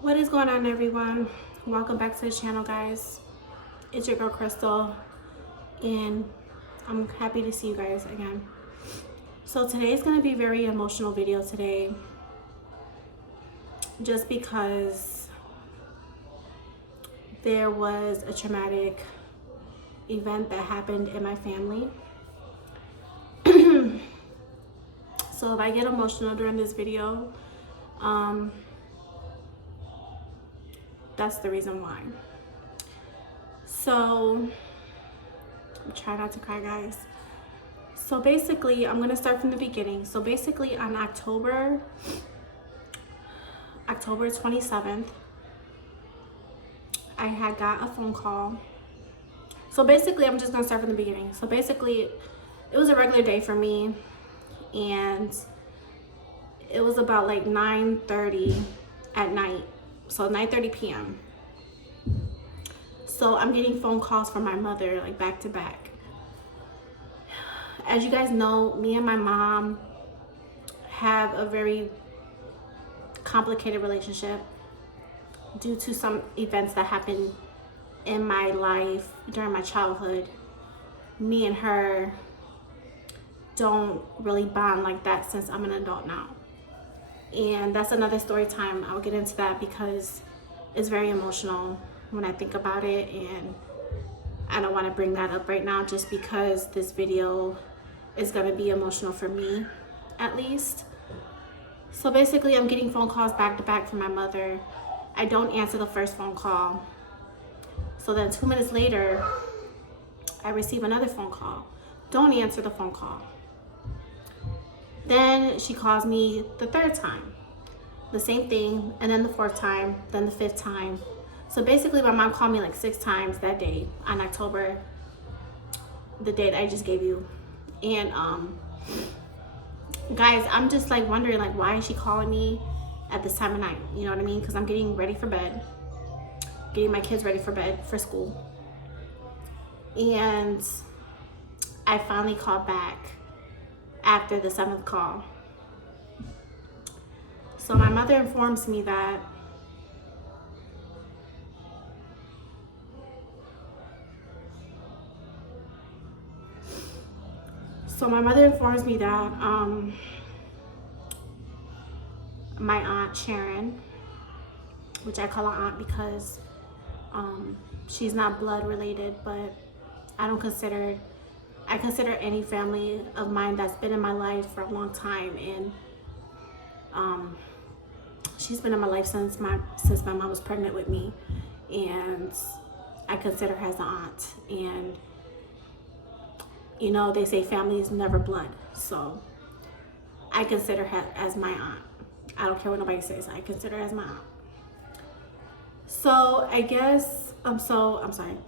What is going on, everyone? Welcome back to the channel, guys. It's your girl Crystal, and I'm happy to see you guys again. So today is going to be a very emotional video today, just because there was a traumatic event that happened in my family. So if I get emotional during this video, that's the reason why. So try not to cry, guys. So basically, I'm gonna start from the beginning. So basically, on October 27th, I had got a phone call. So basically, I'm just gonna start from the beginning. So basically, it was a regular day for me, and it was about like 9:30 at night. So 9:30 p.m. So I'm getting phone calls from my mother, like back to back. As you guys know, me and my mom have a very complicated relationship due to some events that happened in my life during my childhood. Me and her don't really bond like that since I'm an adult now. And that's another story time. I'll get into that because it's very emotional when I think about it, and I don't want to bring that up right now just because this video is going to be emotional for me, at least. So basically, I'm getting phone calls back to back from my mother. I don't answer the first phone call. So then 2 minutes later, I receive another phone call. Don't answer the phone call. Then she calls me the third time. The same thing, and then the fourth time, then the fifth time. So basically, my mom called me like 6 times that day on October, the date I just gave you. And guys, I'm just like wondering, like, why is she calling me at this time of night? You know what I mean? Because I'm getting ready for bed, getting my kids ready for bed for school. And I finally called back after the 7th call. So my mother informs me that my aunt Sharon, which I call her aunt because she's not blood related, but I consider any family of mine that's been in my life for a long time, and she's been in my life since my mom was pregnant with me, and I consider her as an aunt. And you know, they say family is never blood, so I consider her as my aunt. I don't care what nobody says. I consider her as my aunt. So I guess I'm sorry.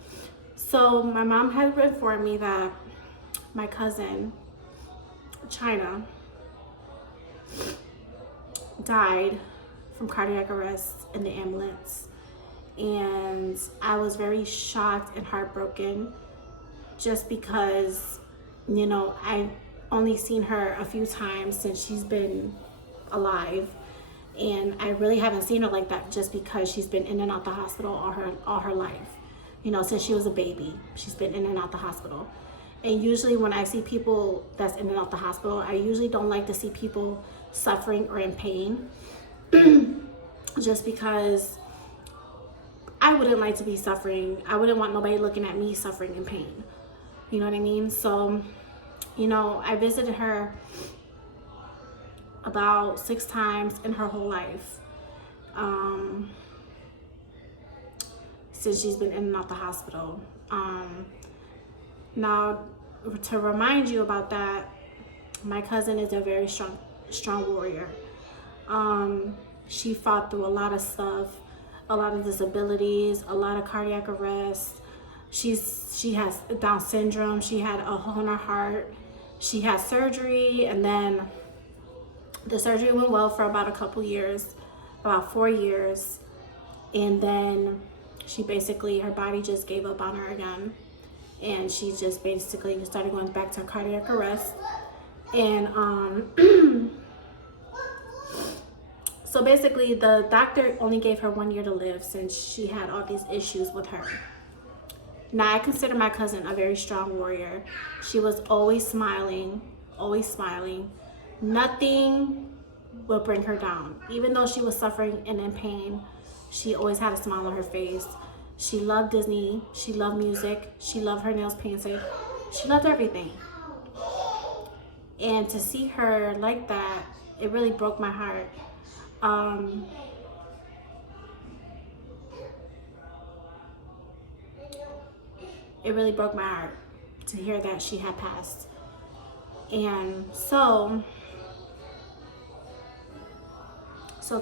So my mom had informed me that my cousin China died from cardiac arrest in the ambulance, and I was very shocked and heartbroken just because, you know, I've only seen her a few times since she's been alive, and I really haven't seen her like that just because she's been in and out the hospital all her life. You know, since she was a baby, she's been in and out the hospital. And usually when I see people that's in and out the hospital, I usually don't like to see people suffering or in pain just because I wouldn't like to be suffering. I wouldn't want nobody looking at me suffering in pain. You know what I mean? So, you know, I visited her about 6 times in her whole life since she's been in and out the hospital. Now, to remind you about that, my cousin is a very strong warrior. She fought through a lot of stuff, a lot of disabilities, a lot of cardiac arrest. She has Down syndrome. She had a hole in her heart. She had surgery, and then the surgery went well for about a couple years, about 4 years, and then her body just gave up on her again, and she just basically started going back to cardiac arrest. And So basically, the doctor only gave her 1 year to live since she had all these issues with her. Now, I consider my cousin a very strong warrior. She was always smiling, always smiling. Nothing will bring her down. Even though she was suffering and in pain, she always had a smile on her face. She loved Disney. She loved music. She loved her nails painted. She loved everything. And to see her like that, it really broke my heart. It really broke my heart to hear that she had passed. And so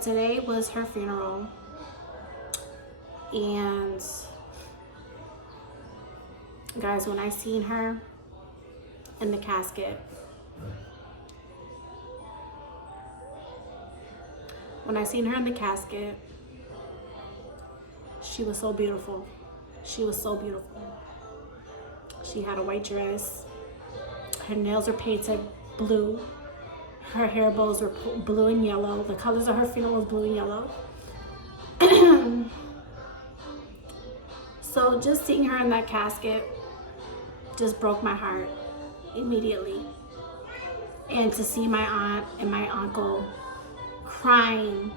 today was her funeral. And guys, when I seen her in the casket, she was so beautiful. She was so beautiful. She had a white dress. Her nails were painted blue. Her hair bows were blue and yellow. The colors of her funeral was blue and yellow. So just seeing her in that casket just broke my heart immediately. And to see my aunt and my uncle crying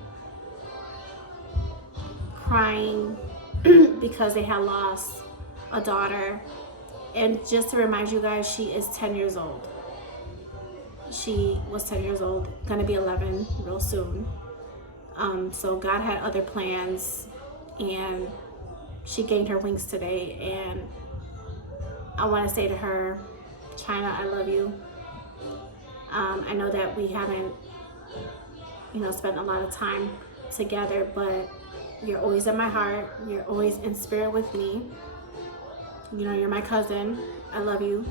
because they had lost a daughter. And just to remind you guys, she is 10 years old. She was 10 years old, gonna be 11 real soon. So God had other plans, and she gained her wings today. And I want to say to her, China, I love you. I know that we haven't, spent a lot of time together, but you're always in my heart. You're always in spirit with me. You're my cousin. I love you.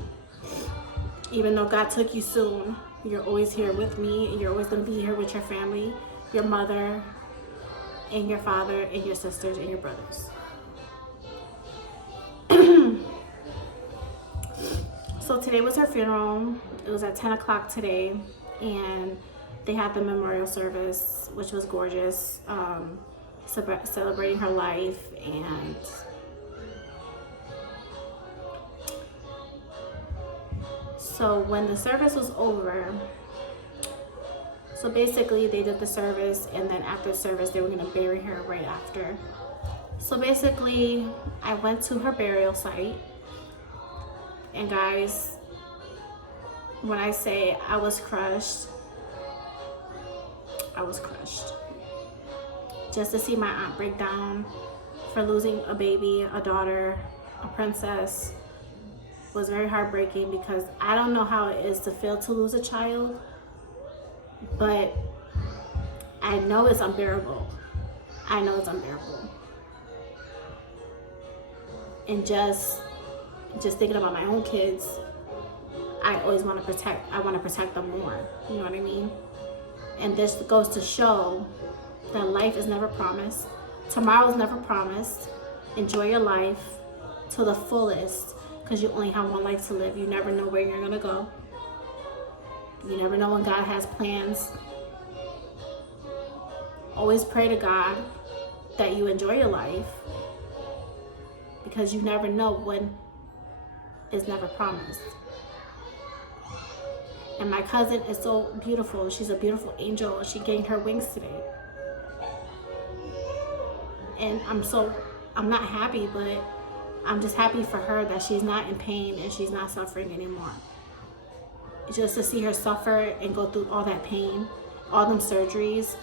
Even though God took you soon, you're always here with me, and you're always going to be here with your family, your mother, and your father, and your sisters, and your brothers. So today was her funeral. It was at 10 o'clock today, and they had the memorial service, which was gorgeous, celebrating her life. And so when the service was over, so basically they did the service, and then after the service they were going to bury her right after. So basically I went to her burial site, and guys, when I say I was crushed, just to see my aunt break down for losing a baby, a daughter, a princess, was very heartbreaking, because I don't know how it is to feel to lose a child, but I know it's unbearable. And just thinking about my own kids, I want to protect them more. You know what I mean? And this goes to show that life is never promised. Tomorrow is never promised. Enjoy your life to the fullest, because you only have one life to live. You never know where you're going to go. You never know when God has plans. Always pray to God that you enjoy your life, because you never know when is never promised. And my cousin is so beautiful. She's a beautiful angel. She gained her wings today. And I'm not happy, but I'm just happy for her that she's not in pain and she's not suffering anymore. Just to see her suffer and go through all that pain, all them surgeries,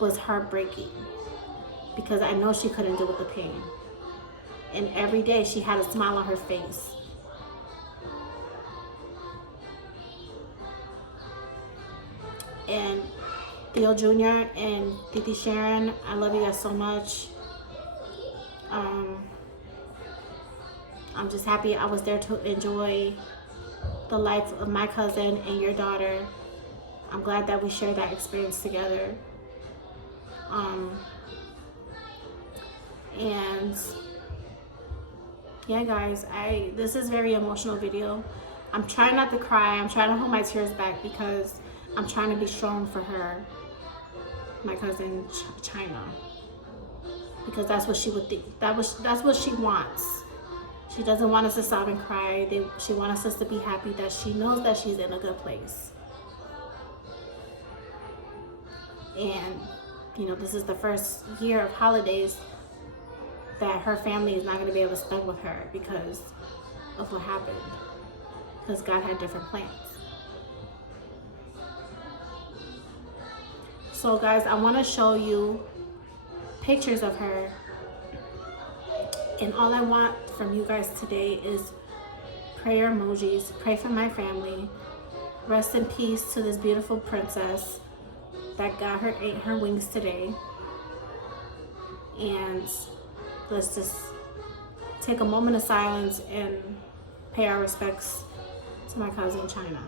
was heartbreaking, because I know she couldn't deal with the pain. And every day she had a smile on her face. And Theo Jr. and Titi Sharon, I love you guys so much. I'm just happy I was there to enjoy the life of my cousin and your daughter. I'm glad that we shared that experience together. And yeah, guys, this is a very emotional video. I'm trying not to cry. I'm trying to hold my tears back, because I'm trying to be strong for her. my cousin China, because that's what she would think. That's what she wants. She doesn't want us to sob and cry. She wants us to be happy that she knows that she's in a good place. And, you know, this is the first year of holidays that her family is not going to be able to spend with her because of what happened. Because God had different plans. So guys, I want to show you pictures of her. And all I want from you guys today is prayer emojis. Pray for my family. Rest in peace to this beautiful princess that got her wings today. And let's just take a moment of silence and pay our respects to my cousin China.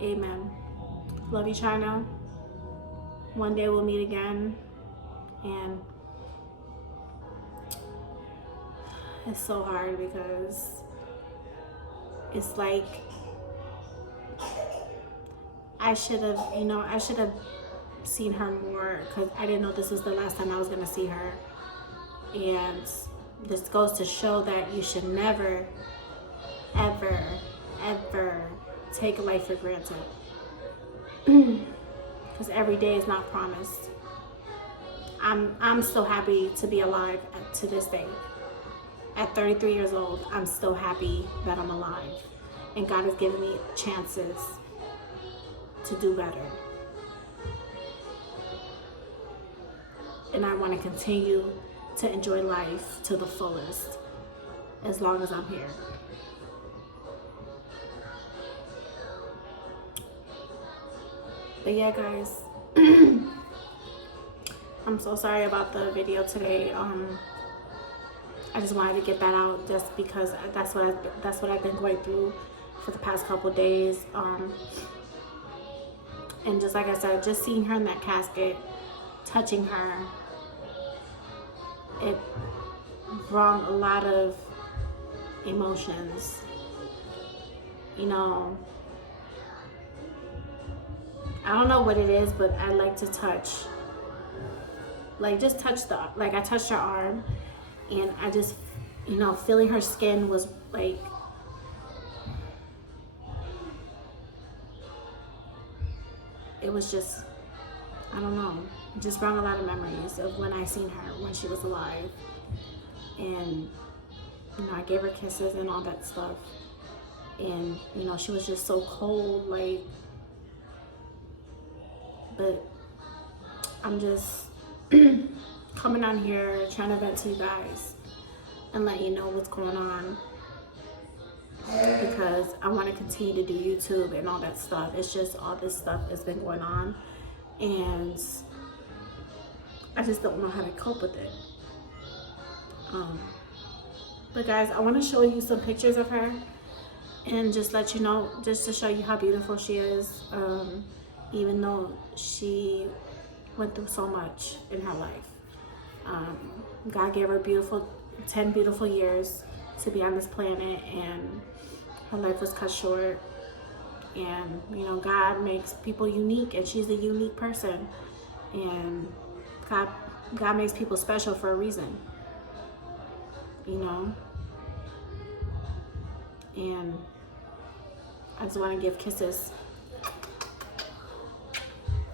Amen. Love you, China. One day we'll meet again. And it's so hard because it's like I should have seen her more, because I didn't know this was the last time I was going to see her. And this goes to show that you should never, ever, ever take life for granted, because every day is not promised. I'm still happy to be alive to this day. At 33 years old, I'm still happy that I'm alive, and God has given me chances to do better. And I want to continue to enjoy life to the fullest as long as I'm here. But yeah, guys, I'm so sorry about the video today. I just wanted to get that out just because that's what I've been going through for the past couple days. And just like I said, just seeing her in that casket, touching her, it brought a lot of emotions. You know, I don't know what it is, but I like to touch, like just touch I touched her arm, and I just, you know, feeling her skin was like, it was just, I don't know, it just brought a lot of memories of when I seen her when she was alive. And, you know, I gave her kisses and all that stuff. And, you know, she was just so cold, like, but I'm just coming on here trying to vent to you guys and let you know what's going on, because I want to continue to do YouTube and all that stuff. It's just all this stuff that's been going on, and I just don't know how to cope with it. But guys, I want to show you some pictures of her and just let you know, just to show you how beautiful she is. Even though she went through so much in her life. God gave her 10 beautiful years to be on this planet, and her life was cut short. And, you know, God makes people unique, and she's a unique person. And God makes people special for a reason, you know. And I just want to give kisses.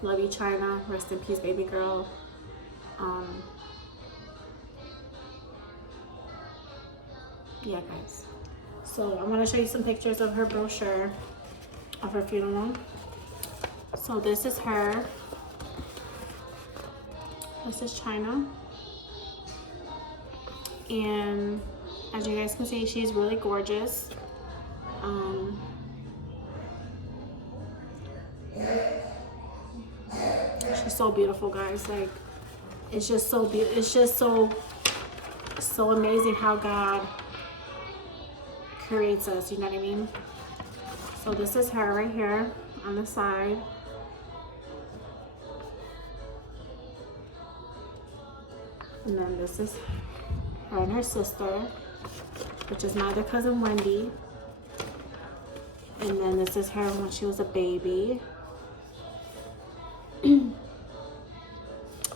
Love you, China. Rest in peace, baby girl. Yeah, guys. So I want to show you some pictures of her brochure of her funeral. So this is her. This is China. And as you guys can see, she's really gorgeous. She's so beautiful, guys. Like, it's just so beautiful. It's just so amazing how God creates us, you know what I mean? So this is her right here on the side. And then this is her and her sister, which is my other cousin Wendy. And then this is her when she was a baby.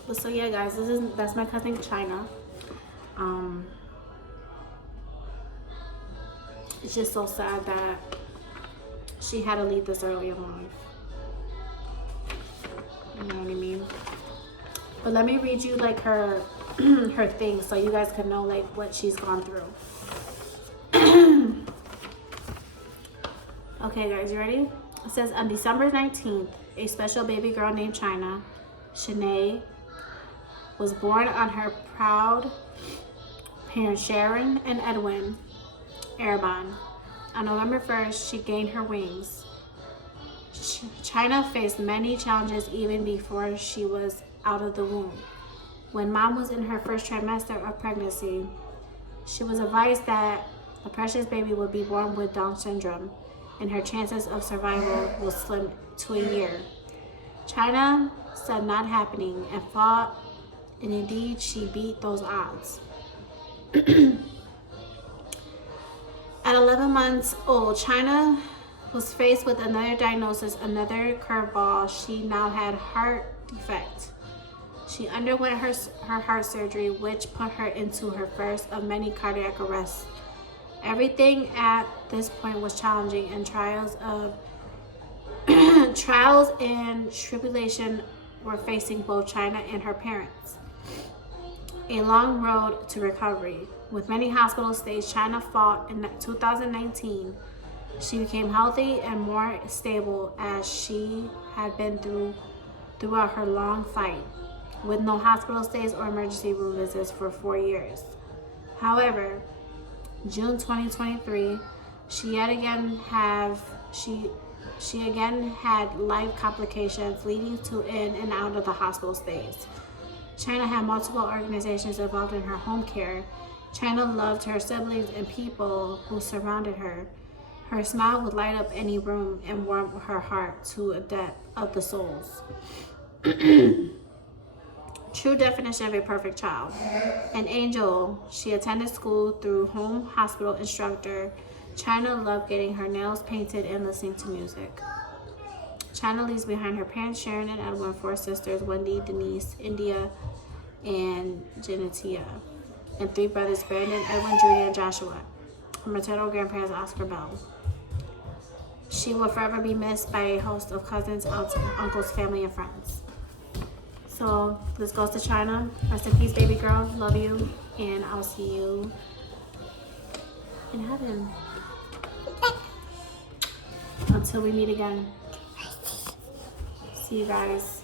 But so yeah, guys, that's my cousin China. It's just so sad that she had to leave this early in life. You know what I mean? But let me read you like her her thing so you guys can know like what she's gone through. Okay, guys, you ready? It says on December 19th, a special baby girl named China, Shanae, was born on her proud parents Sharon and Edwin Arabon. On November 1st, she gained her wings. China faced many challenges even before she was out of the womb. When mom was in her first trimester of pregnancy, she was advised that the precious baby would be born with Down syndrome and her chances of survival will slim to a year. China said not happening and fought, and indeed she beat those odds. At 11 months old, China was faced with another diagnosis, another curveball. She now had heart defect. She underwent her heart surgery, which put her into her first of many cardiac arrests. Everything at this point was challenging, and trials and tribulation were facing both China and her parents. A long road to recovery. With many hospital stays, China fought in 2019. She became healthy and more stable as she had been throughout her long fight, with no hospital stays or emergency room visits for 4 years. However, June 2023, she again had life complications leading to in and out of the hospital stays. China had multiple organizations involved in her home care. China loved her siblings and people who surrounded her. Her smile would light up any room and warm her heart to a depth of the souls. True definition of a perfect child. An angel, she attended school through home hospital instructor. China loved getting her nails painted and listening to music. China leaves behind her parents, Sharon and Edwin, 4 sisters, Wendy, Denise, India, and Genetia, and 3 brothers, Brandon, Edwin, Judy, and Joshua. Her maternal grandparents, Oscar Bell. She will forever be missed by a host of cousins, aunts, uncles, family, and friends. So this goes to China. Rest in peace, baby girl. Love you, and I'll see you in heaven. Until we meet again. See you guys.